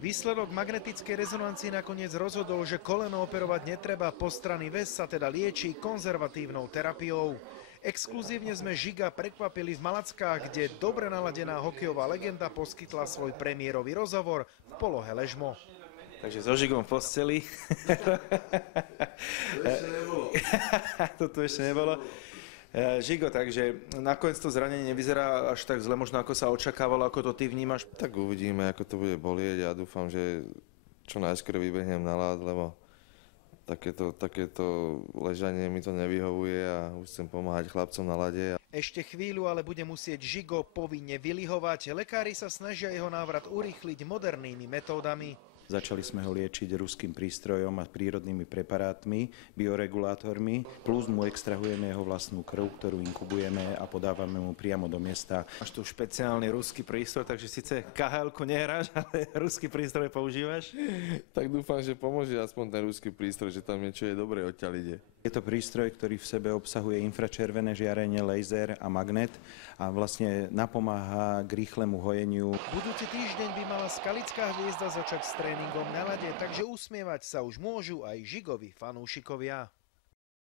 Výsledok magnetickej rezonancii nakoniec rozhodol, že koleno operovať netreba, postranný väz sa teda lieči konzervatívnou terapiou. Exkluzívne sme Žiga prekvapili v Malackách, kde dobre naladená hokejová legenda poskytla svoj premiérový rozhovor v polohe ležmo. Takže so Žigom v posteli. Toto ešte nebolo. Žigo, takže nakoniec to zranenie nevyzerá až tak zle, možno ako sa očakávalo, ako to ty vnímaš? Tak uvidíme, ako to bude bolieť. Ja dúfam, že čo najskôr vybehnem na ľad, lebo takéto ležanie mi to nevyhovuje a už chcem pomáhať chlapcom na ľade. Ešte chvíľu ale bude musieť Žigo povinne vylihovať. Lekári sa snažia jeho návrat urýchliť modernými metódami. Začali sme ho liečiť ruským prístrojom a prírodnými preparátmi, bioregulátormi, plus mu extrahujeme jeho vlastnú krv, ktorú inkubujeme a podávame mu priamo do miesta. Máš tu špeciálny ruský prístroj, takže síce KHL-ku nehráš, ale ruský prístroj používaš? Tak dúfam, že pomôže aspoň ten ruský prístroj, že tam niečo je dobré odtiaľ ide. Je to prístroj, ktorý v sebe obsahuje infračervené žiarenie, laser a magnet a vlastne napomáha k rýchlemu hojeniu. Budúci týždeň by mala skalická hviezda začať s tréningom na ľade, takže usmievať sa už môžu aj Žigovi fanúšikovia.